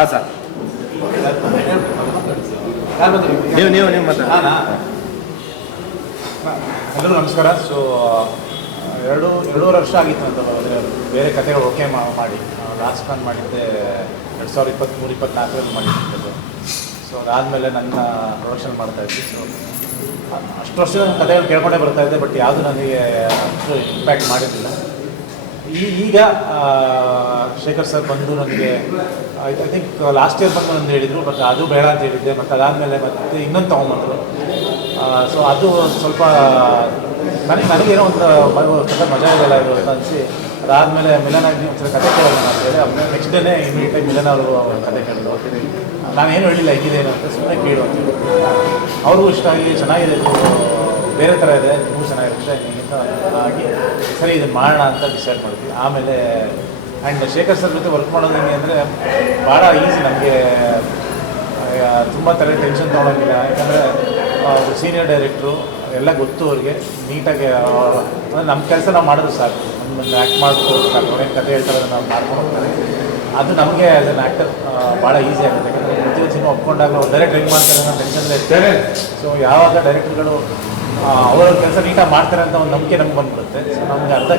ಹಾಂ ಸರ್, ನೀವು ಮತ್ತೆ ಎಲ್ಲರೂ ನಮಸ್ಕಾರ. ಸೊ ಎರಡೂವರೆ ವರ್ಷ ಆಗಿತ್ತು ಅಂತ ಬೇರೆ ಕಥೆಗಳು ಓಕೆ ಮಾಡಿ ಲಾಸ್ಟ್ ನಾನು ಮಾಡಿದ್ದೆ 2023-24 ಮಾಡಿದ್ದು. ಸೊ ಅದಾದಮೇಲೆ ನನ್ನ ಪ್ರೊಡಕ್ಷನ್ ಮಾಡ್ತಾಯಿದ್ದೆ. ಸೊ ಅಷ್ಟು ವರ್ಷದ ಕಥೆಗಳು ಕೇಳ್ಕೊಂಡೇ ಬರ್ತಾಯಿದ್ದೆ, ಬಟ್ ಯಾವುದು ನನಗೆ ಅಷ್ಟು ಇಂಪ್ಯಾಕ್ಟ್ ಮಾಡಿರಲಿಲ್ಲ. ಈಗ ಶೇಖರ್ ಸರ್ ಬಂದು ನನಗೆ ಐ ಥಿಂಕ್ ಲಾಸ್ಟ್ ಇಯರ್ ಬಂದು ನನಗೆ ಹೇಳಿದರು, ಬಟ್ ಅದು ಬೇಡ ಅಂತ ಹೇಳಿದ್ದೆ. ಮತ್ತು ಅದಾದಮೇಲೆ ಮತ್ತೆ ಇನ್ನೊಂದು ತೊಗೊಂಬಂದರು. ಸೊ ಅದು ಸ್ವಲ್ಪ ನನಗೇನೋ ಒಂದು ಸ್ವಲ್ಪ ಮಜಾ ಇದೆಲ್ಲ ಇದು ಅಂತ ಅನಿಸಿ, ಅದಾದಮೇಲೆ ಮಿಲನ್ ಒಂದ್ಸಲ ಕತೆ ಕೇಳೋಣ ಅಂತೇಳಿ ನೆಕ್ಸ್ಟ್ ಡೇನೇ ಇಮಿಡಿಯೇಟಾಗಿ ಮಿಲನ್ ಅವರು ಕತೆ ಕೇಳಿದ್ರು. ನಾನೇನು ಹೇಳಿಲ್ಲ ಹೇಗಿದ್ದೇನು ಅಂತ, ಸುಮ್ಮನೆ ಕೇಳು ಅಂತ ಅವ್ರಿಗೂ ಇಷ್ಟ ಆಗಿ ಚೆನ್ನಾಗಿದೆ, ಬೇರೆ ಥರ ಇದೆ, ಇನ್ನೂ ಚೆನ್ನಾಗಿರುತ್ತೆ ಹಾಗೆ ಸರಿ ಇದನ್ನು ಮಾಡೋಣ ಅಂತ ಡಿಸೈಡ್ ಮಾಡಿದ್ವಿ. ಆಮೇಲೆ ಆ್ಯಂಡ್ ಶೇಖರ್ ಸರ್ ಜೊತೆ ವರ್ಕ್ ಮಾಡೋದು ಹೆಂಗೆ ಅಂದರೆ ಭಾಳ ಈಸಿ. ನಮಗೆ ತುಂಬ ಥರ ಟೆನ್ಷನ್ ತೊಗೊಳೋಂಗಿಲ್ಲ, ಯಾಕಂದರೆ ಸೀನಿಯರ್ ಡೈರೆಕ್ಟ್ರು ಎಲ್ಲ ಗೊತ್ತು ಅವ್ರಿಗೆ ನೀಟಾಗಿ. ಅಂದರೆ ನಮ್ಮ ಕೆಲಸ ನಾವು ಮಾಡಿದ್ರು ಸಾಕು, ನಮ್ಮನ್ನು ಆ್ಯಕ್ಟ್ ಮಾಡ್ಕೊಂಡು ಏನು ಕತೆ ಹೇಳ್ತಾರೆ ಅದನ್ನು ನಾವು ಮಾಡ್ಕೊಂಡು ಹೋಗ್ತಾರೆ. ಅದು ನಮಗೆ ಆ್ಯಸ್ ಎನ್ ಆ್ಯಕ್ಟರ್ ಭಾಳ ಈಸಿ ಆಗುತ್ತೆ, ಯಾಕಂದರೆ ಪ್ರತಿಯೊಂದು ಸಿನಿಮಾ ಒಪ್ಕೊಂಡಾಗ ಅವ್ರು ಡೈರೆಕ್ಟ್ ಹೆಂಗೆ ಮಾಡ್ತಾರೆ ಅನ್ನೋ ಟೆನ್ಷನ್ಲೇ ಇರ್ತೇವೆ. ಸೊ ಯಾವಾಗ ಡೈರೆಕ್ಟರ್ಗಳು ಅವರ ಕೆಲಸ ನೀಟಾಗಿ ಮಾಡ್ತಾರೆ ಅಂತ ಒಂದು ನಂಬಿಕೆ ನಮ್ಗೆ ಬಂದ್ಬಿಡುತ್ತೆ. ಸೊ ನಮಗೆ ಅರ್ಧ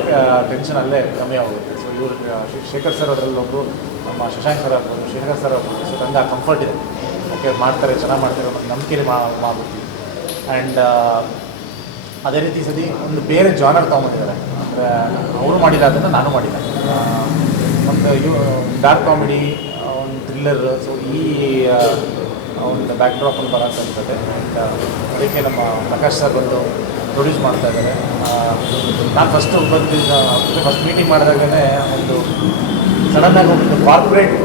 ಟೆನ್ಷನ್ ಅಲ್ಲೇ ಕಮ್ಮಿ ಆಗುತ್ತೆ. ಸೊ ಇವರು ಶೇಖರ್ ಸರ್ ಅದರಲ್ಲಿ ಒಬ್ಬರು, ನಮ್ಮ ಶಶಾಂಕ್ ಸರ್ ಆಗ್ಬೋದು, ಶೇಖರ್ ಸರ್ ಆಗ್ಬೋದು. ಸೊ ನನಗೆ ಆ ಕಂಫರ್ಟ್ ಇದೆ, ಓಕೆ ಮಾಡ್ತಾರೆ, ಚೆನ್ನಾಗಿ ಮಾಡ್ತಾರೆ ಮತ್ತು ನಂಬಿಕೆಯಲ್ಲಿ ಮಾಡ್ಬಿಡ್ತೀವಿ. ಆ್ಯಂಡ್ ಅದೇ ರೀತಿ ಸತಿ ಒಂದು ಬೇರೆ ಜಾನರ್ ತೊಗೊಂಬಂದಿದ್ದಾರೆ, ಅಂದರೆ ಅವರು ಮಾಡಿಲ್ಲ ಅದನ್ನು ನಾನು ಮಾಡಿಲ್ಲ. ಒಂದು ಡಾರ್ಕ್ ಕಾಮಿಡಿ, ಒಂದು ಥ್ರಿಲ್ಲರ್. ಸೊ ಈ ಒಂದು ಬ್ಯಾಕ್ ಡ್ರಾಪಲ್ಲಿ ಬರೋಂಥದ್ದು. ಆ್ಯಂಡ್ ಅದಕ್ಕೆ ನಮ್ಮ ಪ್ರಕಾಶ್ ಸರ್ ಬಂದು ಪ್ರೊಡ್ಯೂಸ್ ಮಾಡ್ತಾ ಇದ್ದಾರೆ. ನಾನು ಫಸ್ಟ್ ಮೀಟಿಂಗ್ ಮಾಡಿದಾಗಲೇ ಒಂದು ಸಡನ್ನಾಗಿ ಒಂದು corporate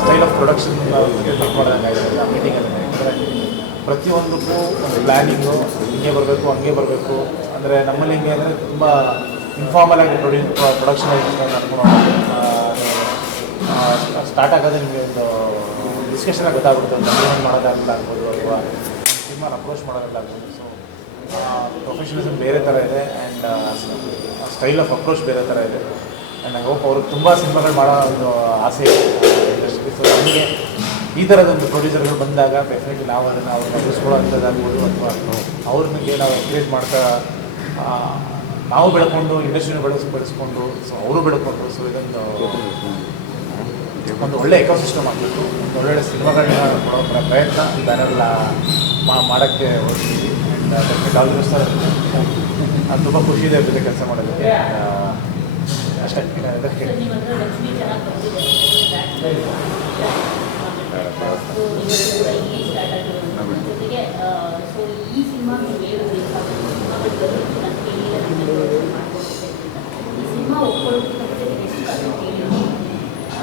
style of production meet ಮಾಡಿದಂಗಾಗಿದೆ ಆ ಮೀಟಿಂಗಲ್ಲಿ. ಅಂದರೆ ಪ್ರತಿಯೊಂದಕ್ಕೂ ಒಂದು ಪ್ಲ್ಯಾನಿಂಗು, ಹಿಂಗೆ ಬರಬೇಕು ಹಂಗೆ ಬರಬೇಕು. ಅಂದರೆ ನಮ್ಮಲ್ಲಿ ಹಿಂಗೆ ಅಂದರೆ ತುಂಬ ಇನ್ಫಾರ್ಮಲ್ ಆಗಿ ಪ್ರೊಡಕ್ಷನ್ ನಡ್ಕೊಂಡು ಸ್ಟಾರ್ಟ್ ಆಗೋದು ನಿಮಗೆ ಒಂದು ಡಿಸ್ಕಷನ್ ಗೊತ್ತಾಗ್ಬಿಡುತ್ತೆ, ಒಂದು ಏನೇನು ಮಾಡೋದಾಗಲಾಗ್ಬೋದು ಅಥವಾ ಸಿನಿಮಾನ ಅಪ್ರೋಚ್ ಮಾಡೋದಾಗಲಾಗ್ಬೋದು. ಸೊ ಪ್ರೊಫೆಷನಲಿಸಮ್ ಬೇರೆ ಥರ ಇದೆ, ಆ್ಯಂಡ್ ಸ್ಟೈಲ್ ಆಫ್ ಅಪ್ರೋಚ್ ಬೇರೆ ಥರ ಇದೆ. ಆ್ಯಂಡ್ ಐ ಹೋಪ್ ಅವ್ರಿಗೆ ತುಂಬ ಸಿನಿಮಾಗಳು ಮಾಡೋ ಒಂದು ಆಸೆ ಇದೆ ಇಂಡಸ್ಟ್ರಿ. ಸೊ ನಮಗೆ ಈ ಥರದೊಂದು ಪ್ರೊಡ್ಯೂಸರ್ಗಳು ಬಂದಾಗ ಡೆಫಿನೆಟ್ಲಿ ನಾವು ಅದನ್ನು ಅವ್ರನ್ನ ಬೆಳೆಸ್ಕೊಳ್ಳೋಂಥದ್ದಾಗ್ಬೋದು, ಅಥವಾ ಅವ್ರಿಗೆ ನಾವು ಎಂಕರೇಜ್ ಮಾಡ್ತಾ ನಾವು ಬೆಳ್ಕೊಂಡು ಇಂಡಸ್ಟ್ರಿನ ಬೆಳೆಸ್ಕೊಂಡು ಸೊ ಅವರು ಬೆಳ್ಕೊಂಡು ಸೊ ಇದೊಂದು ಒಂದು ಒಳ್ಳೆ ಎಕೋಸಿಸ್ಟಮ್ ಆಗಬೇಕು, ಒಂದು ಒಳ್ಳೊಳ್ಳೆ ಸಿನಿಮಾಗಳನ್ನ ಕೊಡೋ ಪ್ರಯತ್ನ ಈ ಬ್ಯಾನರ್ಲ್ಲ ಮಾಡೋಕ್ಕೆ ಹೋಗ್ತೀವಿ. And definite all the best sir. ನಾನು ತುಂಬ ಖುಷಿ ಇದೆ ಜೊತೆ ಕೆಲಸ ಮಾಡೋದಕ್ಕೆ. ಅಷ್ಟೇ ಇದಕ್ಕೆ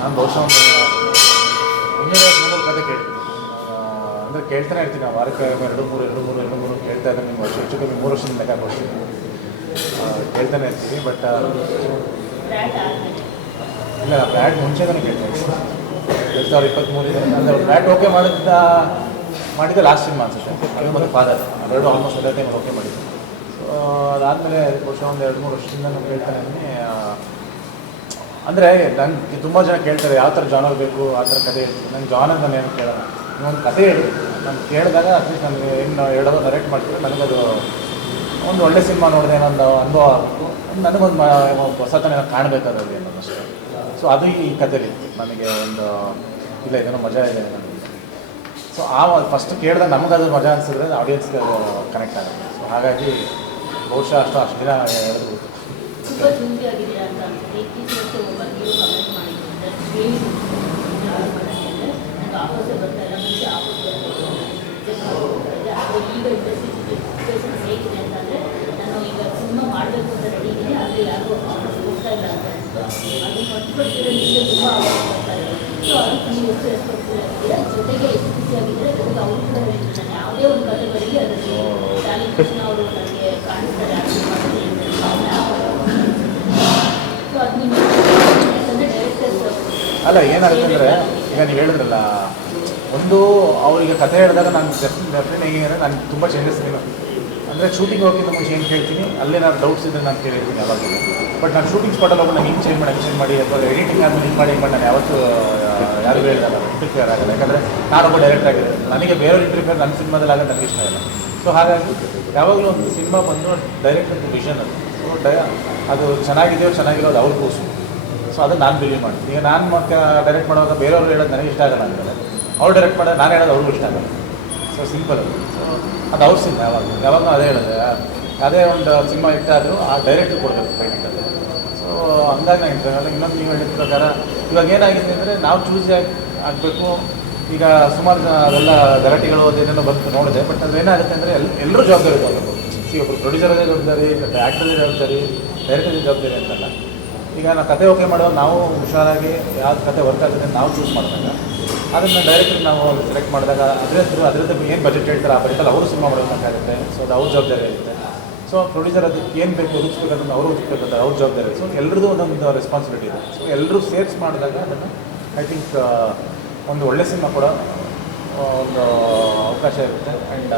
ನಾನು ಬಹುಶಃ ಒಂದು 200 ಕತೆ ಕೇಳ್ತೀನಿ. ಅಂದರೆ ಕೇಳ್ತಾನೆ ಇರ್ತೀನಿ, ನಾವು ವಾರಕ್ಕೆ 2-3 ಕೇಳ್ತಾ ಇದ್ದರೆ ನಿಮ್ಮ ವರ್ಷ ಹೆಚ್ಚು ಕಮ್ಮಿ 3 ವರ್ಷದಿಂದ ಲೆಕ್ಕ ಕೊಡ್ತೀನಿ, ಕೇಳ್ತಾನೆ ಇರ್ತೀನಿ. ಬಟ್ ಇಲ್ಲ, ಬ್ರ್ಯಾಡ್ ಮುಂಚೆನೇ ಕೇಳ್ತಾ ಇರ್ತೀನಿ. 2023 ಅಂದರೆ ಬ್ರ್ಯಾಡ್ ಓಕೆ ಮಾಡಿದ್ದೆ ಲಾಸ್ಟ್ ಸಿನಿಮಾ ಅನ್ಸುತ್ತೆ, ಅದು ಮತ್ತು ಫಾದರ್ ಎರಡು ಆಲ್ಮೋಸ್ಟ್ ಅದೇ ಟೈಮ್ ಓಕೆ ಮಾಡಿದ್ದೆ. ಸೊ ಅದಾದಮೇಲೆ ಬಹುಶಃ ಒಂದು 2-3 ವರ್ಷದಿಂದ ನಾನು ಕೇಳ್ತಾನೆ ಇದ್ದೀನಿ. ಅಂದರೆ ನನಗೆ ತುಂಬ ಜನ ಕೇಳ್ತಾರೆ ಯಾವ ಥರ ಜಾನರ್ ಬೇಕು, ಆ ಥರ ಕತೆ ಹೇಳ್ತೀನಿ. ನನ್ನ ಜಾನರ್ ನಾನು ಏನು ಕೇಳೋಣ, ಒಂದು ಕತೆ ಹೇಳಿ ನಾನು ಕೇಳಿದಾಗ ಅಟ್ಲೀಸ್ಟ್ ನನಗೆ ಏನು ಹೇಳೋದು ನರೇಟ್ ಮಾಡ್ತೀವಿ, ನನಗದು ಒಂದು ಒಳ್ಳೆ ಸಿನಿಮಾ ನೋಡಿದೆ ಅನ್ನೋದು ಅನುಭವ ಆಗಬೇಕು, ನನಗೊಂದು ಹೊಸತನ ಕಾಣಬೇಕಾದಲ್ಲಿ ಅನ್ನೋದಷ್ಟೇ. ಸೊ ಅದು ಈ ಕಥೆಯಲ್ಲಿ ನನಗೆ ಒಂದು ಇಲ್ಲ ಇದನ್ನು ಮಜಾ ಇದೆ ನನಗೆ. ಸೊ ಫಸ್ಟ್ ಕೇಳಿದಾಗ ನಮಗದು ಮಜಾ ಅನಿಸಿದ್ರೆ ಆಡಿಯನ್ಸ್ಗೆ ಅದು ಕನೆಕ್ಟ್ ಆಗುತ್ತೆ. ಸೊ ಹಾಗಾಗಿ ಬಹುಶಃ ಅಷ್ಟು ದಿನ ಹೇಳಿದ್ರು. ಅಲ್ಲ ಏನಾಗುತ್ತೆ ಅಂದರೆ ಈಗ ನೀವು ಹೇಳಿದ್ರಲ್ಲ, ಒಂದು ಅವರಿಗೆ ಕಥೆ ಹೇಳಿದಾಗ ನಾನು ಡೆಫಿನೆಟ್ ಹೇಗೆ ಅಂದರೆ ನಾನು ತುಂಬ ಚೇಂಜಸ್ ಅಂದರೆ ಶೂಟಿಂಗ್ ಹೋಗಿ ನಮಗೆ ಏನು ಕೇಳ್ತೀನಿ ಅಲ್ಲೇ ನಾನು ಡೌಟ್ಸ್ ಇದ್ದರೆ ನಾನು ಕೇಳಿರ್ತೀನಿ ಯಾವಾಗಲೂ. ಬಟ್ ನಾನು ಶೂಟಿಂಗ್ ಸ್ಪಾಟಲ್ಲಿ ಹೋಗಿ ನಾನು ಹಿಂಗೆ ಚೇಂಜ್ ಮಾಡಿ ಅಥವಾ ಎಡಿಟಿಂಗ್ ಆದಮೇಲೆ ಹಿಂಗೆ ಮಾಡಿ ನಾನು ಯಾವತ್ತೂ ಯಾರು ಹೇಳಿದಾಗ ಇಂಟರ್ಫಿಯರ್ ಆಗಲ್ಲ. ಯಾಕಂದರೆ ನಾನೊಬ್ಬ ಡೈರೆಕ್ಟ್ ಆಗಿದೆ, ನನಗೆ ಬೇರೆಯವ್ರ ಇಂಟರ್ಫಿಯರ್ ನನ್ನ ಸಿನಿಮಾದಲ್ಲಿ ಆಗೋದು ನನಗೆ ಇಷ್ಟ ಇಲ್ಲ. ಸೊ ಹಾಗಾಗಿ ಯಾವಾಗಲೂ ಒಂದು ಸಿನಿಮಾ ಬಂದು ಡೈರೆಕ್ಟ್ ಒಂದು ವಿಷನ್ ಅದು. ಸೊ ಅದು ಚೆನ್ನಾಗಿದೆಯೋ ಚೆನ್ನಾಗಿರೋದು ಅವ್ರ ಕೂಸು. ಸೊ ಅದನ್ನು ನಾನು ಬಿಲೀವ್ ಮಾಡ್ತೀನಿ. ಈಗ ನಾನು ಡೈರೆಕ್ಟ್ ಮಾಡುವಾಗ ಬೇರೆಯವ್ರು ಹೇಳೋದು ನನಗೆ ಇಷ್ಟ ಆಗಲ್ಲ ಅಂತಾರೆ, ಅವ್ರು ಡೈರೆಕ್ಟ್ ಮಾಡೋದು ನಾನು ಹೇಳೋದು ಅವ್ರಿಗೂ ಇಷ್ಟ ಆಗಲ್ಲ. ಸೊ ಸಿಂಪಲ್ ಅದು. ಸೊ ಅದು ಅವ್ರ ಸಿನಿಮಾ ಯಾವಾಗ ಅದೇ ಹೇಳಿದೆ, ಅದೇ ಒಂದು ಸಿನಿಮಾ ಇಟ್ಟಾದರೂ ಆ ಡೈರೆಕ್ಟ್ರ್ ಕೊಡಬೇಕು ಕ್ರೆಡಿಟ್ ಅದು. ಸೊ ಹಂಗಾಗಿ ನಾನು ಇಂಟ್ರೆಸ್ಟ್ ಇನ್ನೊಂದು ನೀವು ಹೇಳಿದ ಪ್ರಕಾರ ಇವಾಗ ಏನಾಗಿದೆ ಅಂದರೆ ನಾವು ಚೂಸ್ ಆಗಬೇಕು. ಈಗ ಸುಮಾರು ಅದೆಲ್ಲ ಗಲಾಟೆಗಳು ಅದೇನೇನೋ ಬಂತು ನೋಡಿದೆ. ಬಟ್ ಅದು ಏನಾಗುತ್ತೆ ಅಂದರೆ ಎಲ್ಲರೂ ಜವಾಬ್ದಾರಿ ತಗೋಬೇಕು. ಈಗ ಒಬ್ಬರು ಪ್ರೊಡ್ಯೂಸರದೇ ಜವಾಬ್ದಾರಿ, ಆ್ಯಕ್ಟರ್ದೇ ಜವಾಬ್ದಾರಿ, ಡೈರೆಕ್ಟರ್ದೇ ಜವಾಬ್ದಾರಿ ಅಂತಲ್ಲ. ಈಗ ನಾವು ಕತೆ ಓಕೆ ಮಾಡುವಾಗ ನಾವು ಹುಷಾರಾಗಿ ಯಾವ್ದು ಕತೆ ವರ್ಕ್ ಆಗುತ್ತೆ ನಾವು ಚೂಸ್ ಮಾಡಿದಾಗ ಅದನ್ನು ಡೈರೆಕ್ಟ್ರಿಗೆ ನಾವು ಸೆಲೆಕ್ಟ್ ಮಾಡಿದಾಗ ಅದರದ್ದು ಏನು ಬಜೆಟ್ ಹೇಳ್ತಾರೆ ಆ ಬಜೆಟಲ್ಲಿ ಅವರು ಸಿನಿಮಾ ಮಾಡಬೇಕಾಗುತ್ತೆ. ಸೊ ಅದು ಅವ್ರ ಜವಾಬ್ದಾರಿ ಇರುತ್ತೆ. ಸೊ ಪ್ರೊಡ್ಯೂಸರ್ ಅದಕ್ಕೆ ಏನು ಬೇಕು ಒದಗಿಸ್ಬೇಕು ಅದನ್ನು ಅವರು ಒದಗಿಸ್ಬೇಕು, ಅವ್ರ ಜವಾಬ್ದಾರಿ. ಸೊ ಎಲ್ಲರದ್ದು ಒಂದೊಂದು ರೆಸ್ಪಾನ್ಸಿಬಿಲಿಟಿ ಇದೆ. ಸೊ ಎಲ್ಲರೂ ಸೇರಿಸಿ ಮಾಡಿದಾಗ ಅದನ್ನು ಐ ಥಿಂಕ್ ಒಂದು ಒಳ್ಳೆ ಸಿನಿಮಾ ಕೂಡ ಒಂದು ಅವಕಾಶ ಇರುತ್ತೆ. ಆ್ಯಂಡ್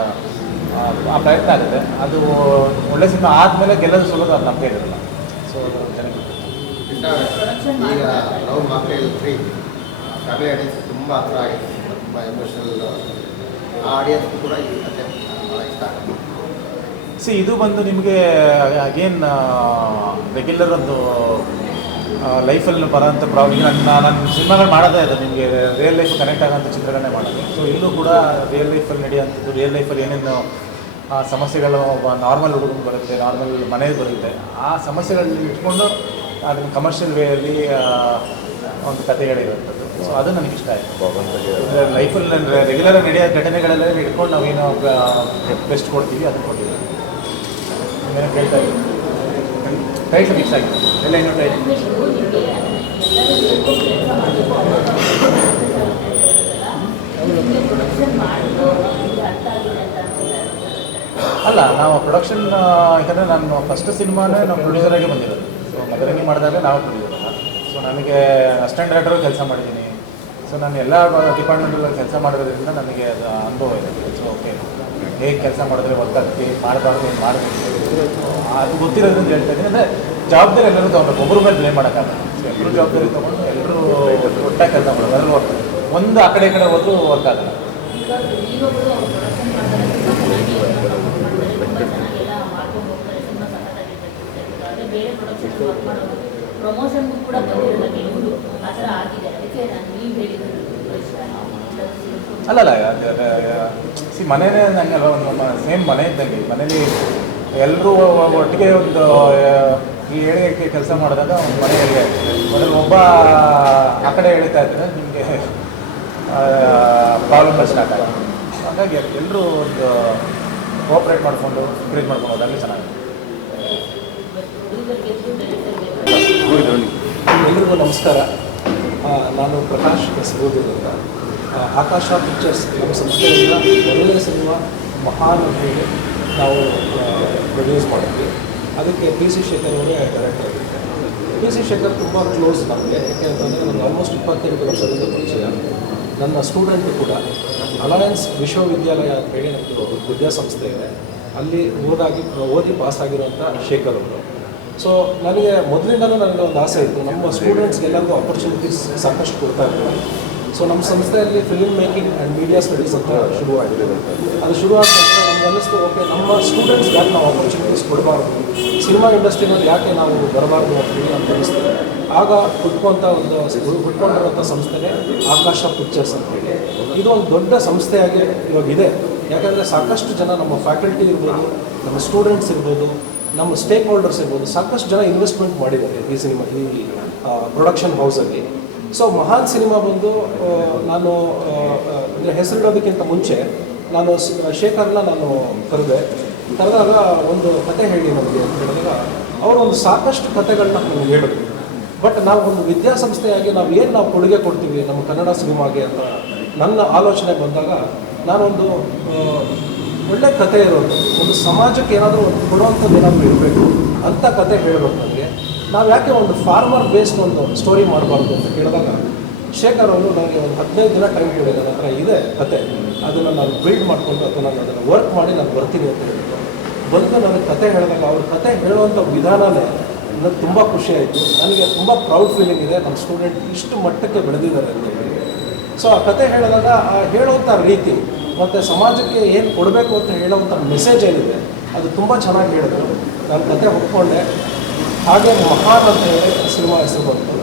ಆ ಪ್ರಯತ್ನ ಆಗುತ್ತೆ. ಅದು ಒಳ್ಳೆ ಸಿನಿಮಾ ಆದಮೇಲೆ ಗೆಲ್ಲೋದು ಸೋಲೋದು ಅದು ನಮಗೆ ಇರಲ್ಲ. ಸೊ ಜನಕ್ಕೆ ಈಗ ಲವ್ ಮಾಕ್ಟೇಲ್ 3 ಫ್ಯಾಮಿಲಿ ಆಡಿಯನ್ಸ್ ತುಂಬ ಹತ್ರ ಆಗಿದೆ, ತುಂಬ ಎಮೋಷನಲ್. ಆ ಆಡಿಯನ್ಸ್ಗೂ ಕೂಡ ಈ ಕಥೆ ಭಾಳ ಇಷ್ಟ ಆಗುತ್ತೆ. ಇದು ಬಂದು ನಿಮಗೆ ಅಗೇನ್ ರೆಗ್ಯುಲರ್ ಒಂದು ಲೈಫಲ್ಲಿ ಬರೋಂಥ ಪ್ರಾಬ್ಲಮ್. ನನ್ನ ಸಿನಿಮಾಗಳು ಮಾಡೋದೇ ಅದು ನಿಮಗೆ ರಿಯಲ್ ಲೈಫ್ ಕನೆಕ್ಟ್ ಆಗೋಂಥ ಚಿತ್ರಗಳನ್ನೇ ಮಾಡೋದು. ಸೊ ಇಲ್ಲೂ ಕೂಡ ರಿಯಲ್ ಲೈಫಲ್ಲಿ ನಡೆಯೋಂಥದ್ದು, ರಿಯಲ್ ಲೈಫಲ್ಲಿ ಏನೇನು ಸಮಸ್ಯೆಗಳು ನಾರ್ಮಲ್ ಹುಡುಗನಿಗೆ ಬರುತ್ತೆ, ನಾರ್ಮಲ್ ಮನೆಗೆ ಬರುತ್ತೆ, ಆ ಸಮಸ್ಯೆಗಳನ್ನ ಇಟ್ಕೊಂಡು ಅದನ್ನು ಕಮರ್ಷಿಯಲ್ ವೇಯಲ್ಲಿ ಒಂದು ಕಥೆಗಳಿರುವಂಥದ್ದು. ಸೊ ಅದು ನನಗೆ ಇಷ್ಟ ಆಯಿತು. ಲೈಫಲ್ಲಿ ರೆಗ್ಯುಲರ್ ನಡೆಯೋ ಘಟನೆಗಳೆಲ್ಲ ಇಟ್ಕೊಂಡು ನಾವೇನು ಬೆಸ್ಟ್ ಕೊಡ್ತೀವಿ ಅದನ್ನು ಕೊಟ್ಟಿದ್ದೀವಿ. ಏನೋ ಕೇಳ್ತಾ ಇದ್ದೀವಿ, ಟೈಟ್ಲ್ ಫಿಕ್ಸ್ ಆಗಿದೆ ಎಲ್ಲ ಇನ್ನೂ ಟೈಟ್ಲ್ ಅಲ್ಲ. ನಾವು ಪ್ರೊಡಕ್ಷನ್ ಯಾಕಂದರೆ ನಾನು ಫಸ್ಟ್ ಸಿನಿಮಾನೇ ನಾವು ಪ್ರೊಡ್ಯೂಸರಾಗಿ ಬಂದಿರೋದು. ಸೊ ಮೊದಲಿಗೆ ಮಾಡಿದಾಗ ನಾವು ಪ್ರೊಡ್ಯೂಸರ್. ಸೊ ನನಗೆ ಅಸಿಸ್ಟೆಂಟ್ ಡೈರೆಕ್ಟರ್ ಕೆಲಸ ಮಾಡಿದ್ದೀನಿ. ಸೊ ನಾನು ಎಲ್ಲ ಡಿಪಾರ್ಟ್ಮೆಂಟಲ್ಲಿ ಕೆಲಸ ಮಾಡೋದ್ರಿಂದ ನನಗೆ ಅದು ಅನುಭವ ಇದೆ. ಸೊ ಓಕೆ ಹೇಗೆ ಕೆಲಸ ಮಾಡಿದ್ರೆ ಗೊತ್ತಾಗ್ತಿ, ಮಾಡಬಾರ್ದು ಏನು ಮಾಡಬೇಕು ಅದು ಗೊತ್ತಿರೋದ್ರಿಂದ ಹೇಳ್ತಾ ಇದ್ದೀನಿ. ಅಂದರೆ ಜವಾಬ್ದಾರಿ ಎಲ್ಲರೂ ತೊಗೊಂಡು ಒಬ್ಬರ ಮೇಲೆ ಬ್ಲೇಮ್ ಮಾಡೋಕ್ಕಾಗಲ್ಲ. ಸೊ ಎಲ್ಲರೂ ಜವಾಬ್ದಾರಿ ತೊಗೊಂಡು ಎಲ್ಲರೂ ಒಟ್ಟಾಗಿ ಕೆಲಸ ಮಾಡೋದು. ಅದರಲ್ಲಿ ಒಂದು ಆ ಕಡೆ ಈ ಕಡೆ ಹೋದ್ರೂ ವರ್ಕ್ ಆಗಲ್ಲ. ಪ್ರಮೋಷನ್ಗೂ ಕೂಡ ಬಂದಿರಲ್ಲ ನೀವು ಆ ಥರ ಆಗಿದೆ. ಅದಕ್ಕೆ ನಾನು ನೀವು ಹೇಳಿದ್ರು ಅಲ್ಲಲ್ಲ ಮನೇನೇ ನಂಗೆ ಅಲ್ವ, ಒಂದು ಸೇಮ್ ಮನೆ ಇದ್ದಂಗೆ. ಮನೇಲಿ ಎಲ್ಲರೂ ಒಟ್ಟಿಗೆ ಒಂದು ಈ ಏಳಿಗೆ ಕೆಲಸ ಮಾಡಿದಾಗ ಒಂದು ಮನೆ ಏಳಿಗೆ ಆಗ್ತದೆ. ಅದ್ರಲ್ಲಿ ಒಬ್ಬ ಆ ಕಡೆ ಎಳಿತಾ ಇದ್ದರೆ ನಿಮಗೆ ಪ್ರಾಬ್ಲಮ್ ಸ್ಟಾರ್ಟ್ ಆಗುತ್ತೆ. ಹಾಗಾಗಿ ಎಲ್ಲರೂ ಒಂದು ಕೋಆಪ್ರೇಟ್ ಮಾಡಿಕೊಂಡು ಎಂಕರೇಜ್ ಮಾಡ್ಕೊಂಡು ಹೋದಾಗಲೇ ಚೆನ್ನಾಗಿದೆ. ಎಲ್ರಿಗೂ ನಮಸ್ಕಾರ. ನಾನು ಪ್ರಕಾಶ್ ಕೆಸಗೂದಿನಿಂದ. ಆಕಾಶ ಪಿಕ್ಚರ್ಸ್ ನಮ್ಮ ಸಂಸ್ಥೆಯಿಂದ ಮೊದಲನೇ ಸಿನಿಮಾ ಮಹಾನ್ ಅಂತ ಹೇಳಿ ನಾವು ಪ್ರೊಡ್ಯೂಸ್ ಮಾಡಿದ್ವಿ. ಅದಕ್ಕೆ ಪಿ ಸಿ ಶೇಖರ್ ಅವರೇ ಡೈರೆಕ್ಟರ್ ಆಗಿದ್ದೆ. ಪಿ ಸಿ ಶೇಖರ್ ತುಂಬ ಕ್ಲೋಸ್ ನಮಗೆ. ಯಾಕೆಂತಂದರೆ ನನಗೆ ಆಲ್ಮೋಸ್ಟ್ 28 ವರ್ಷದಿಂದ ಪರಿಚಯ. ನನ್ನ ಸ್ಟೂಡೆಂಟು ಕೂಡ ಅಲಯನ್ಸ್ ವಿಶ್ವವಿದ್ಯಾಲಯ ಅಂತ ಹೇಳಿ ನಮ್ಮದು ವಿದ್ಯಾಸಂಸ್ಥೆ ಇದೆ, ಅಲ್ಲಿ ಓದಿ ಪಾಸಾಗಿರುವಂಥ ಶೇಖರ್ ಅವರು. ಸೊ ನನಗೆ ಮೊದಲಿಂದಲೂ ನನಗೆ ಒಂದು ಆಸೆ ಇತ್ತು, ನಮ್ಮ ಸ್ಟೂಡೆಂಟ್ಸ್ಗೆಲ್ಲರಿಗೂ ಆಪರ್ಚುನಿಟೀಸ್ ಸಾಕಷ್ಟು ಕೊಡ್ತಾ ಇರ್ತಾರೆ. ಸೊ ನಮ್ಮ ಸಂಸ್ಥೆಯಲ್ಲಿ film making and media studies ಅಂತ ಶುರುವಾಗಿದೆ. ಅದು ಶುರುವಾದ ನಂತರ ನಮ್ಗೆ ಅನ್ನಿಸ್ತು, ಓಕೆ ನಮ್ಮ ಸ್ಟೂಡೆಂಟ್ಸ್ ಯಾಕೆ ನಾವು ಆಪರ್ಚುನಿಟೀಸ್ ಕೊಡಬಾರ್ದು, ಸಿನಿಮಾ ಇಂಡಸ್ಟ್ರಿನಲ್ಲಿ ಯಾಕೆ ನಾವು ಬರಬಾರ್ದು ಅಂತ ಹೇಳಿ ಅಂತ ಅನ್ನಿಸ್ತು. ಆಗ ಹುಟ್ಕೊಂಡಿರುವಂಥ ಸಂಸ್ಥೆನೇ ಆಕಾಶ ಪಿಕ್ಚರ್ಸ್ ಅಂತ ಹೇಳಿ. ಇದು ಒಂದು ದೊಡ್ಡ ಸಂಸ್ಥೆಯಾಗಿ ಇವಾಗ ಇದೆ. ಯಾಕಂದರೆ ಸಾಕಷ್ಟು ಜನ ನಮ್ಮ ಫ್ಯಾಕಲ್ಟಿ ಇರ್ಬೋದು, ನಮ್ಮ ಸ್ಟೂಡೆಂಟ್ಸ್ ಇರ್ಬೋದು, ನಮ್ಮ ಸ್ಟೇಕ್ ಹೋಲ್ಡರ್ಸ್ ಇರ್ಬೋದು, ಸಾಕಷ್ಟು ಜನ ಇನ್ವೆಸ್ಟ್ಮೆಂಟ್ ಮಾಡಿದ್ದಾರೆ ಈ ಸಿನಿಮಾ, ಈ ಪ್ರೊಡಕ್ಷನ್ ಹೌಸಲ್ಲಿ. ಸೊ ಮಹಾನ್ ಸಿನಿಮಾ ಬಂದು ನಾನು ಅಂದರೆ ಹೆಸರಿಡೋದಕ್ಕಿಂತ ಮುಂಚೆ ನಾನು ಶೇಖರ್ನ ನಾನು ಕರೆದಾಗ ಒಂದು ಕತೆ ಹೇಳಿ ನಮಗೆ ಅಂತ ಹೇಳಿದಾಗ ಅವರು ಒಂದು ಸಾಕಷ್ಟು ಕತೆಗಳನ್ನ ನಮ್ಗೆ ಹೇಳಿದ್ರು. ಬಟ್ ನಾವು ಒಂದು ವಿದ್ಯಾಸಂಸ್ಥೆಯಾಗಿ ನಾವು ಕೊಡುಗೆ ಕೊಡ್ತೀವಿ ನಮ್ಮ ಕನ್ನಡ ಸಿನಿಮಾಗೆ ಅಂತ ನನ್ನ ಆಲೋಚನೆ ಬಂದಾಗ, ನಾನೊಂದು ಒಳ್ಳೆ ಕತೆ ಇರೋದು, ಒಂದು ಸಮಾಜಕ್ಕೆ ಏನಾದರೂ ಒಂದು ಕೊಡುವಂಥದ್ದು ಏನಾದರೂ ಇರಬೇಕು ಅಂಥ ಕತೆ ಹೇಳಬೇಕು ನನಗೆ. ನಾವು ಯಾಕೆ ಒಂದು ಫಾರ್ಮರ್ ಬೇಸ್ಡ್ ಒಂದು ಸ್ಟೋರಿ ಮಾಡಬಾರ್ದು ಅಂತ ಕೇಳಿದಾಗ ಶೇಖರ್ ಅವರು ನನಗೆ ಒಂದು 15 ದಿನ ಟೈಮ್ ಕೊಡಿದೆ. ನನ್ನ ಹತ್ರ ಇದೆ ಕತೆ, ಅದನ್ನು ನಾನು ಬಿಲ್ಡ್ ಮಾಡಿಕೊಂಡು ಅಥವಾ ನಾನು ಅದನ್ನು ವರ್ಕ್ ಮಾಡಿ ನಾನು ಬರ್ತೀನಿ ಅಂತ ಹೇಳಿದ್ರು. ಬಂದು ನನಗೆ ಕತೆ ಹೇಳಿದಾಗ ಅವ್ರ ಕತೆ ಹೇಳುವಂಥ ವಿಧಾನನೇ ನನಗೆ ತುಂಬ ಖುಷಿ ಆಯಿತು. ನನಗೆ ತುಂಬ ಪ್ರೌಡ್ ಫೀಲಿಂಗ್ ಇದೆ, ನಮ್ಮ ಸ್ಟೂಡೆಂಟ್ ಇಷ್ಟು ಮಟ್ಟಕ್ಕೆ ಬೆಳೆದಿದ್ದಾರೆ ಅಂತ ಹೇಳಿ. ಸೊ ಆ ಕತೆ ಹೇಳಿದಾಗ ಆ ಹೇಳುವಂಥ ರೀತಿ ಮತ್ತು ಸಮಾಜಕ್ಕೆ ಏನು ಕೊಡಬೇಕು ಅಂತ ಹೇಳುವಂಥ ಮೆಸೇಜ್ ಏನಿದೆ ಅದು ತುಂಬ ಚೆನ್ನಾಗಿ ಹೇಳಿದ್ರು. ನಾನು ಕತೆ ಒಪ್ಕೊಂಡೆ. ಹಾಗೆ ಮಹಾನ್ ಅಂತ ಹೇಳಿ ಸಿನಿಮಾ ಹೆಸರು ಬಂತು.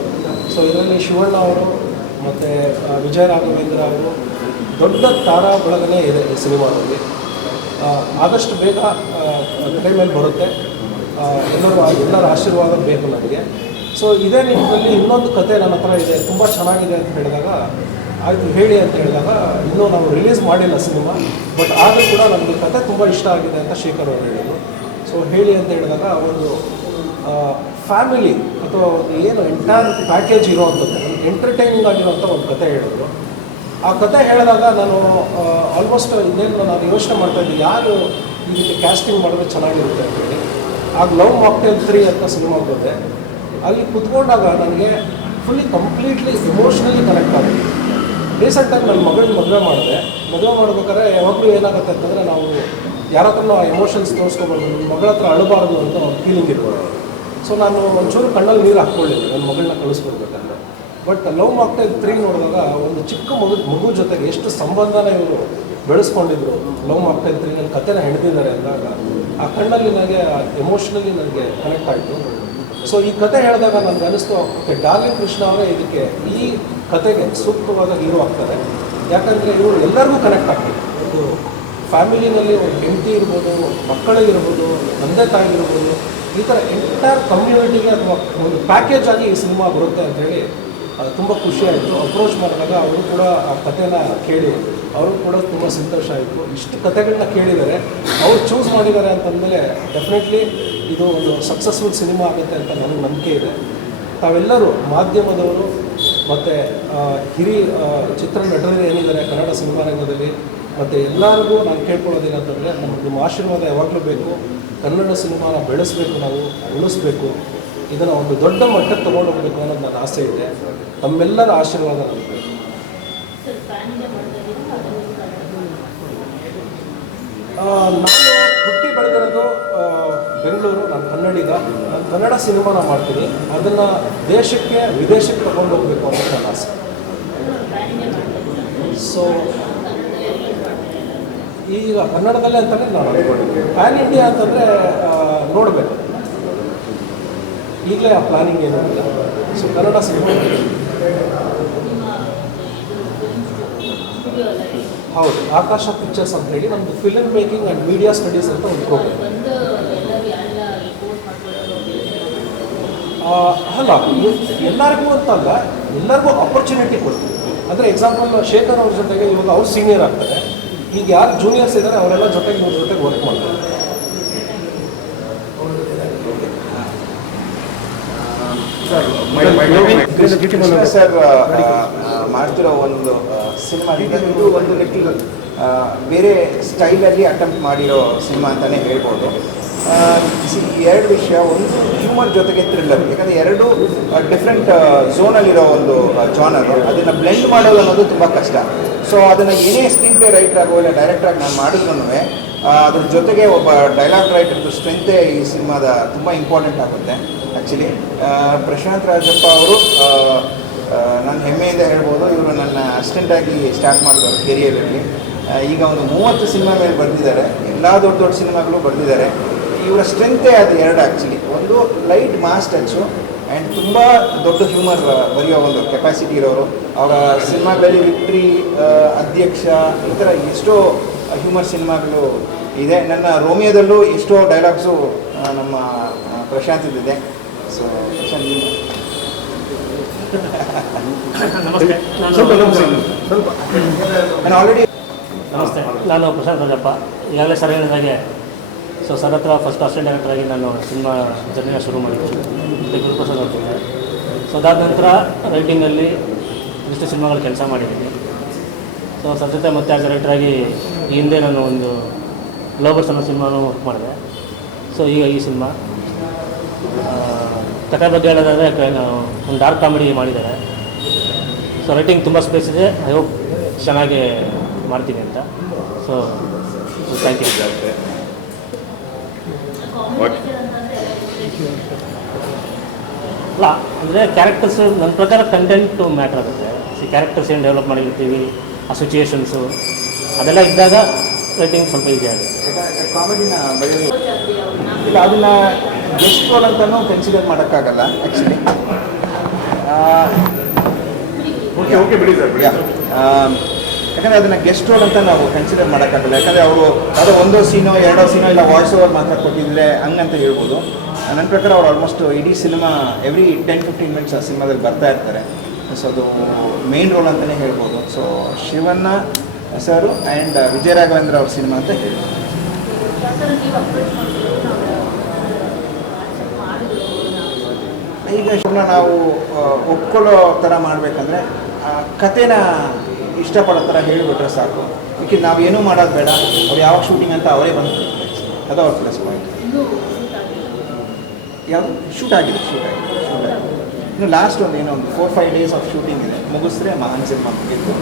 ಸೊ ಇದರಲ್ಲಿ ಶಿವಣ್ಣ ಅವರು ಮತ್ತು ವಿಜಯ ರಾಘವೇಂದ್ರ ಅವರು ದೊಡ್ಡ ತಾರಾ ಬಳಗನೇ ಇದೆ ಈ ಸಿನಿಮಾದಲ್ಲಿ. ಆದಷ್ಟು ಬೇಗ ಕಡೆ ಮೇಲೆ ಬರುತ್ತೆ. ಎಲ್ಲರ ಆಶೀರ್ವಾದ ಬೇಕು ನನಗೆ. ಸೊ ಇದೇ ನಿಟ್ಟಿನಲ್ಲಿ ಇನ್ನೊಂದು ಕತೆ ನನ್ನ ಹತ್ರ ಇದೆ, ತುಂಬ ಚೆನ್ನಾಗಿದೆ ಅಂತ ಹೇಳಿದಾಗ ಆಯಿತು ಹೇಳಿ ಅಂತ ಹೇಳಿದಾಗ, ಇನ್ನೂ ನಾವು ರಿಲೀಸ್ ಮಾಡಿಲ್ಲ ಸಿನಿಮಾ, ಬಟ್ ಆದರೂ ಕೂಡ ನನಗೆ ಕತೆ ತುಂಬ ಇಷ್ಟ ಆಗಿದೆ ಅಂತ ಶೇಖರ್ ಅವರು ಹೇಳಿದರು. ಸೊ ಹೇಳಿ ಅಂತ ಹೇಳಿದಾಗ ಒಂದು ಫ್ಯಾಮಿಲಿ ಅಥವಾ ಒಂದು ಏನು ಎಂಟೈರ್ ಪ್ಯಾಕೇಜ್ ಇರೋವಂಥದ್ದು, ಎಂಟರ್ಟೈನಿಂಗ್ ಆಗಿರೋಂಥ ಒಂದು ಕತೆ ಹೇಳಿದ್ರು. ಆ ಕತೆ ಹೇಳಿದಾಗ ನಾನು ಆಲ್ಮೋಸ್ಟ್ ಇನ್ನೇನು ನಾನು ಯೋಚನೆ ಮಾಡ್ತಾಯಿದ್ದೆ ಯಾರು ಇದಕ್ಕೆ ಕ್ಯಾಸ್ಟಿಂಗ್ ಮಾಡಿದ್ರೆ ಚೆನ್ನಾಗಿರುತ್ತೆ ಅಂತೇಳಿ. ಆಗ ಲವ್ ಮಾಕ್ಟೇಲ್ 3 ಅಂತ ಸಿನಿಮಾ ಬಂದೆ. ಅಲ್ಲಿ ಕುತ್ಕೊಂಡಾಗ ನನಗೆ ಫುಲ್ಲಿ ಕಂಪ್ಲೀಟ್ಲಿ ಎಮೋಷ್ನಲಿ ಕನೆಕ್ಟ್ ಆಗಿದೆ. ರೀಸೆಂಟಾಗಿ ನನ್ನ ಮಗಳನ್ನ ಮದುವೆ ಮಾಡ್ಬೇಕಾದ್ರೆ ಯಾವಾಗಲೂ ಏನಾಗುತ್ತೆ ಅಂತಂದರೆ ನಾವು ಯಾರ ಹತ್ರನೂ ಆ ಎಮೋಷನ್ಸ್ ತೋರಿಸ್ಕೊಬಾರ್ದು, ನನ್ನ ಮಗಳ ಹತ್ರ ಅಳಬಾರ್ದು ಅಂತ ಒಂದು ಫೀಲಿಂಗ್ ಇರ್ಬೋದು. ಸೊ ನಾನು ಒಂಚೂರು ಕಣ್ಣಲ್ಲಿ ನೀರು ಹಾಕ್ಕೊಳ್ಳಿಲ್ಲ ನನ್ನ ಮಗಳನ್ನ ಕಳಿಸ್ಕೊಡ್ಬೇಕಂದ್ರೆ. ಬಟ್ ಲವ್ ಮಾಕ್ಟೇಲ್ 3 ನೋಡಿದಾಗ ಒಂದು ಚಿಕ್ಕ ಮಗು ಜೊತೆಗೆ ಎಷ್ಟು ಸಂಬಂಧನ ಇವರು ಬೆಳೆಸ್ಕೊಂಡಿದ್ರು ಲವ್ ಮಾಕ್ಟೇಲ್ 3ನಲ್ಲಿ ಕತೆನ ಹೆಣೆದಿದ್ದಾರೆ ಅಂದಾಗ ಆ ಕಣ್ಣಲ್ಲಿ ನನಗೆ ಎಮೋಷ್ನಲಿ ನನಗೆ ಕನೆಕ್ಟ್ ಆಯಿತು. ಸೊ ಈ ಕತೆ ಹೇಳಿದಾಗ ನನಗೆ ಅನಿಸ್ತು, ಓಕೆ, ಡಾರ್ಲಿಂಗ್ ಕೃಷ್ಣ ಅವರೇ ಇದಕ್ಕೆ ಈ ಕತೆಗೆ ಸೂಕ್ತವಾದ ಹೀರೋ ಆಗ್ತಾರೆ. ಯಾಕಂದರೆ ಇವರು ಎಲ್ಲರಿಗೂ ಕನೆಕ್ಟ್ ಆಗ್ತದೆ. ಇದು ಫ್ಯಾಮಿಲಿನಲ್ಲಿ ಒಂದು ಹೆಂಡತಿ ಇರ್ಬೋದು, ಮಕ್ಕಳಿಗಿರ್ಬೋದು, ತಂದೆ ತಾಯಿಗಿರ್ಬೋದು, ಈ ಥರ ಎಂಟೈರ್ ಕಮ್ಯುನಿಟಿಗೆ ಅಥವಾ ಒಂದು ಪ್ಯಾಕೇಜ್ ಆಗಿ ಈ ಸಿನಿಮಾ ಬರುತ್ತೆ ಅಂಥೇಳಿ ತುಂಬ ಖುಷಿಯಾಯಿತು. ಅಪ್ರೋಚ್ ಮಾಡಿದಾಗ ಅವರು ಕೂಡ ಆ ಕಥೆನ ಕೇಳಿ ಅವರು ಕೂಡ ತುಂಬ ಸಂತೋಷ ಆಯಿತು. ಇಷ್ಟು ಕತೆಗಳನ್ನ ಕೇಳಿದ್ದಾರೆ, ಅವ್ರು ಚೂಸ್ ಮಾಡಿದ್ದಾರೆ ಅಂತಂದಮೇಲೆ ಡೆಫಿನೆಟ್ಲಿ ಇದು ಒಂದು ಸಕ್ಸಸ್ಫುಲ್ ಸಿನಿಮಾ ಆಗುತ್ತೆ ಅಂತ ನನಗೆ ನಂಬಿಕೆ ಇದೆ. ತಾವೆಲ್ಲರೂ ಮಾಧ್ಯಮದವರು ಮತ್ತು ಹಿರಿಯ ಚಿತ್ರನಟರು ಏನಿದ್ದಾರೆ ಕನ್ನಡ ಸಿನಿಮಾ ರಂಗದಲ್ಲಿ, ಮತ್ತು ಎಲ್ಲರಿಗೂ ನಾನು ಕೇಳ್ಕೊಳ್ಳೋದೇನಂತಂದರೆ ನಿಮ್ಮ ಆಶೀರ್ವಾದ ಯಾವಾಗಲೂ ಬೇಕು. ಕನ್ನಡ ಸಿನಿಮಾನ ಬೆಳೆಸಬೇಕು, ನಾವು ಉಳಿಸ್ಬೇಕು, ಇದನ್ನು ಒಂದು ದೊಡ್ಡ ಮಟ್ಟಕ್ಕೆ ತೊಗೊಂಡು ಹೋಗಬೇಕು ಅನ್ನೋದು ನನ್ನ ಆಸೆ ಇದೆ. ತಮ್ಮೆಲ್ಲರ ಆಶೀರ್ವಾದ ನನಗೆ ಬೇಕು. ನಾನು ಹುಟ್ಟಿ ಬೆಳೆದಿರೋದು ಬೆಂಗಳೂರು, ನಾನು ಕನ್ನಡಿಗ. ನಾನು ಕನ್ನಡ ಸಿನಿಮಾನ ಮಾಡ್ತೀನಿ, ಅದನ್ನು ದೇಶಕ್ಕೆ ವಿದೇಶಕ್ಕೆ ತಗೊಂಡು ಹೋಗಬೇಕು ಅನ್ನೋದು ನನ್ನ ಆಸೆ. ಸೊ ಈಗ ಕನ್ನಡದಲ್ಲೇ ಅಂತಲೇ ನಾನು ಅಂದ್ಕೊಂಡಿದ್ದೀನಿ. ಪ್ಯಾನ್ ಇಂಡಿಯಾ ಅಂತಂದರೆ ನೋಡಬೇಕು, ಈಗಲೇ ಆ ಪ್ಲಾನಿಂಗ್ ಏನೂ ಇಲ್ಲ. ಸೊ ಕನ್ನಡ ಸಿನಿಮಾ ಹೌದು, ಆಕಾಶ ಪಿಕ್ಚರ್ಸ್ ಅಂತ ಹೇಳಿ ನಮ್ಮದು film making and media studies ಅಂತ ಒಂದು ಪ್ರೋಗ್ರಾಮ್. ಅಲ್ಲ, ಎಲ್ಲರಿಗೂ ಅಂತಲ್ಲ, ಎಲ್ಲರಿಗೂ ಆಪರ್ಚುನಿಟಿ ಕೊಡ್ತೀವಿ. ಅಂದರೆ ಎಕ್ಸಾಂಪಲ್ ಶೇಖರ್ ಅವ್ರ ಜೊತೆಗೆ ಇವಾಗ ಅವ್ರು ಸೀನಿಯರ್ ಆಗ್ತಾರೆ, ಈಗ ಯಾರು ಜೂನಿಯರ್ಸ್ ಇದ್ದಾರೆ ಅವರೆಲ್ಲ ಜೊತೆಗೆ ಇವ್ರ ಜೊತೆಗೆ ವರ್ಕ್ ಮಾಡ್ತಾರೆ. ಸರ್ ಮಾಡ್ತಿರೋ ಒಂದು ಸಿನಿಮಾ ಇದು ಒಂದು ಲಿಟಲ್ ಬೇರೆ ಸ್ಟೈಲಲ್ಲಿ ಅಟೆಂಪ್ಟ್ ಮಾಡಿರೋ ಸಿನಿಮಾ ಅಂತಲೇ ಹೇಳ್ಬೋದು. ಎರಡು ವಿಷಯ, ಒಂದು ಹ್ಯೂಮರ್ ಜೊತೆಗೆ ಥ್ರಿಲ್ಲರ್. ಯಾಕಂದರೆ ಎರಡು ಡಿಫ್ರೆಂಟ್ ಝೋನಲ್ಲಿರೋ ಒಂದು ಜಾನರು, ಅದನ್ನು ಬ್ಲೆಂಡ್ ಮಾಡೋದು ಅನ್ನೋದು ತುಂಬ ಕಷ್ಟ. ಸೊ ಅದನ್ನು ಏನೇ ಸ್ಕ್ರೀನ್ ಪ್ಲೇ ರೈಟರ್ ಆಗೋ ಇಲ್ಲ ಡೈರೆಕ್ಟ್ರಾಗಿ ನಾನು ಮಾಡಿದ್ರು ಅದ್ರ ಜೊತೆಗೆ ಒಬ್ಬ ಡೈಲಾಗ್ ರೈಟರ್ದು ಸ್ಟ್ರೆಂತೇ ಈ ಸಿನಿಮಾದ ತುಂಬ ಇಂಪಾರ್ಟೆಂಟ್ ಆಗುತ್ತೆ. ಆ್ಯಕ್ಚುಲಿ ಪ್ರಶಾಂತ್ ರಾಜಪ್ಪ ಅವರು ನಾನು ಹೆಮ್ಮೆಯಿಂದ ಹೇಳ್ಬೋದು, ಇವರು ನನ್ನ ಅಸಿಸ್ಟೆಂಟಾಗಿ ಸ್ಟಾರ್ಟ್ ಮಾಡಿದವರು ಕೆರಿಯರಲ್ಲಿ. ಈಗ ಒಂದು 30 ಸಿನಿಮಾ ಮೇಲೆ ಬರೆದಿದ್ದಾರೆ, ಎಲ್ಲ ದೊಡ್ಡ ದೊಡ್ಡ ಸಿನಿಮಾಗಳು ಬರೆದಿದ್ದಾರೆ. ಇವರ ಸ್ಟ್ರೆಂತೇ ಅದು ಎರಡು ಆ್ಯಕ್ಚುಲಿ. ಒಂದು ಲೈಟ್ ಮಾಸ್ ಟಚ್ಚು ಆ್ಯಂಡ್ ತುಂಬ ದೊಡ್ಡ ಹ್ಯೂಮರ್ ಬರೆಯೋ ಒಂದು ಕೆಪಾಸಿಟಿ ಇರೋರು. ಅವರ ಸಿನಿಮಾಗಳಲ್ಲಿ ವಿಕ್ಟ್ರಿ, ಅಧ್ಯಕ್ಷ, ಈ ಥರ ಎಷ್ಟೋ ಹ್ಯೂಮರ್ ಸಿನಿಮಾಗಳು ಇದೆ. ನನ್ನ ರೋಮಿಯೋದಲ್ಲೂ ಎಷ್ಟೋ ಡೈಲಾಗ್ಸು ನಮ್ಮ ಪ್ರಶಾಂತ್ ಇದೆ. ಸೊ ಪ್ರಶಾಂತ್ ನಾನು ಆಲ್ರೆಡಿ ನಮಸ್ತೆ, ನಾನು ಪ್ರಶಾಂತ್ ರಾಜಪ್ಪ. ಈಗಾಗಲೇ ಸರ್ ಹೇಳಿದಾಗೆ ಸರ್ ಹತ್ರ ಫಸ್ಟ್ ಅಸಿಸ್ಟೆಂಟ್ ಡೈರೆಕ್ಟರಾಗಿ ನಾನು ಸಿನಿಮಾ ಜರ್ನಿನ ಶುರು ಮಾಡಿದ್ದೆ, ಗುರುಪ್ರಸಾದ್ ಅವ್ರ ಜೊತೆ. ಅದಾದ ನಂತರ ರೈಟಿಂಗಲ್ಲಿ ಇಷ್ಟು ಸಿನಿಮಾಗಳು ಕೆಲಸ ಮಾಡಿದ್ದೀನಿ. ಸರ್ ಜೊತೆ ಮತ್ತೆ ಆಸ್ ಡೈರೆಕ್ಟರಾಗಿ ಈ ಹಿಂದೆ ನಾನು ಒಂದು ಲೋಬರ್ಸ್ ಅನ್ನೋ ಸಿನಿಮಾನು ವರ್ಕ್ ಮಾಡಿದೆ. ಈಗ ಈ ಸಿನಿಮಾ ಕಥೆ ಬಗ್ಗೆ ಹೇಳೋದಾದರೆ ಒಂದು ಡಾರ್ಕ್ ಕಾಮಿಡಿ ಮಾಡಿದ್ದಾರೆ. ರೈಟಿಂಗ್ ತುಂಬ ಸ್ಪೇಸ್ ಇದೆ. ಐ ಹೋಪ್ ಚೆನ್ನಾಗಿ ಮಾಡ್ತೀನಿ ಅಂತ. Thank you. ಕಾಮಿಡಿ ಪಿಕ್ಚರ್ ಅಂತಂದ್ರೆ ಅಲ್ಲ ಅಂದರೆ ಕ್ಯಾರೆಕ್ಟರ್ಸ್ ನನ್ನ ಪ್ರಕಾರ ಕಂಟೆಂಟು ಮ್ಯಾಟ್ರ್ ಆಗುತ್ತೆ ಕ್ಯಾರೆಕ್ಟರ್ಸ್ ಏನು ಡೆವಲಪ್ ಮಾಡಿರ್ತೀವಿ ಆ ಸಿಚುಯೇಷನ್ಸು ಅದೆಲ್ಲ ಇದ್ದಾಗ ರೈಟಿಂಗ್ ಸ್ವಲ್ಪ ಈಸಿ ಆಗುತ್ತೆ. ಕಾಮಿಡಿನ ಬರೆಯೋದು ಚಂದ್ರಿ ಅವ್ರನ್ನ ಇಲ್ಲ, ಅದನ್ನು ಗೆಸ್ಟ್ ರೋಲ್ ಅಂತಲೂ ಕನ್ಸಿಡರ್ ಮಾಡೋಕ್ಕಾಗಲ್ಲ ಆ್ಯಕ್ಚುಲಿ. ಓಕೆ ಬಿಡಿ ಸರ್, ಬಿಡಿ. ಯಾಕಂದರೆ ಅದನ್ನು ಗೆಸ್ಟ್ ರೋಲ್ ಅಂತ ನಾವು ಕನ್ಸಿಡರ್ ಮಾಡೋಕ್ಕಾಗಲ್ಲ. ಯಾಕಂದರೆ ಅವರು ಯಾವುದೋ ಒಂದೋ ಸೀನೋ ಎರಡೋ ಸೀನೋ ಇಲ್ಲ ವಾಯ್ಸ್ ಓವರ್ ಮಾತ್ರ ಕೊಟ್ಟಿದ್ರೆ ಹಂಗಂತ ಹೇಳ್ಬೋದು. ನನ್ನ ಪ್ರಕಾರ ಅವ್ರು ಆಲ್ಮೋಸ್ಟ್ ಇಡೀ ಸಿನಿಮಾ ಎವ್ರಿ 10-15 ಮಿನಿಟ್ಸ್ ಆ ಸಿನಿಮಾದಲ್ಲಿ ಬರ್ತಾ ಇರ್ತಾರೆ. ಸೊ ಅದು ಮೇನ್ ರೋಲ್ ಅಂತಲೇ ಹೇಳ್ಬೋದು. ಸೊ ಶಿವಣ್ಣ ಸರು ಆ್ಯಂಡ್ ವಿಜಯ ರಾಘವೇಂದ್ರ ಅವ್ರ ಸಿನಿಮಾ ಅಂತ ಹೇಳ್ಬೋದು. ಯಾವ ಥರ ನೀವು ಅಪ್ರೋಚ್ ಮಾಡ್ತೀರೋ ಮಾಡಿದ್ರು ಈಗ ಶಿವಣ್ಣ ನಾವು ಒಪ್ಕೊಳ್ಳೋ ಥರ ಮಾಡಬೇಕಂದ್ರೆ ಕಥೆನ ಇಷ್ಟಪಡೋ ಥರ ಹೇಳಿಬಿಟ್ರೆ ಸಾಕು. ಈಗ ನಾವೇನೂ ಮಾಡೋದು ಬೇಡ, ಅವ್ರು ಯಾವಾಗ ಶೂಟಿಂಗ್ ಅಂತ ಅವರೇ ಬಂದು ಅದು ಅವ್ರ ಪ್ಲಸ್ ಪಾಯಿಂಟ್. ಇನ್ನೂ ಶೂಟ್ ಆಗಿಲ್ಲ. ಯಾವುದು ಶೂಟ್ ಆಗಿದೆ. ಇನ್ನು ಲಾಸ್ಟ್ ಒಂದು ಏನೋ ಒಂದು 4-5 ಡೇಸ್ ಆಫ್ ಶೂಟಿಂಗ್ ಇದೆ, ಮುಗಿಸ್ರೆ ಮಹಾನ್ ಸಿನಿಮಾ ಮುಗಿತ್ತು.